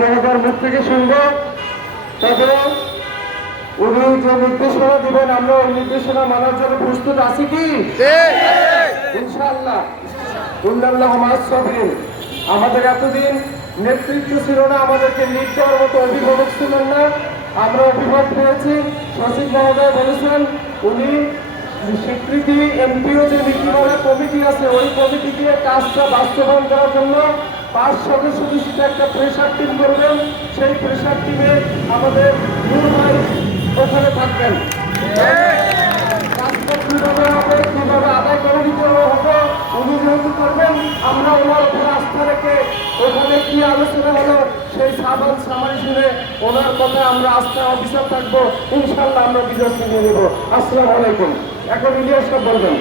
মহাকার মুখ থেকে শুনব। তবে উনি যে নির্দেশনা দিবেন আমরা ওই নির্দেশনা মানার জন্য প্রস্তুত আছি কি? ইনশাআল্লাহ। আমাদের এতদিন নেতৃত্ব ছিল না আমাদেরকে লিড দেওয়ার মতো অভিভাবক ছিলেন না। আমরা অভিভাবক পেয়েছি সচিব মহোদয় বলেছেন উনি স্বীকৃতি এমপিও যে নীতিমালা কমিটি আছে ওই কমিটি দিয়ে কাজটা বাস্তবায়ন করার জন্য পাঁচ সদস্য বিশিষ্ট একটা প্রেশার টিম করবেন সেই প্রেশার টিমে আমাদের নূর ভাই ওখানে থাকবেন। কীভাবে হবে আদায় করে দিতে হবে উনি করবেন, আমরা ওনার উপর আস্থা রেখে ওখানে কি আলোচনা হলো, সেই সাবান সামারি শুনে ওনার কথা আমরা আস্থা অফিসার থাকব। ইনশাল্লাহ আমরা বিজয় সিংহে নেব। আসসালামু আলাইকুম। এখন ইলিয়াস বলবেন।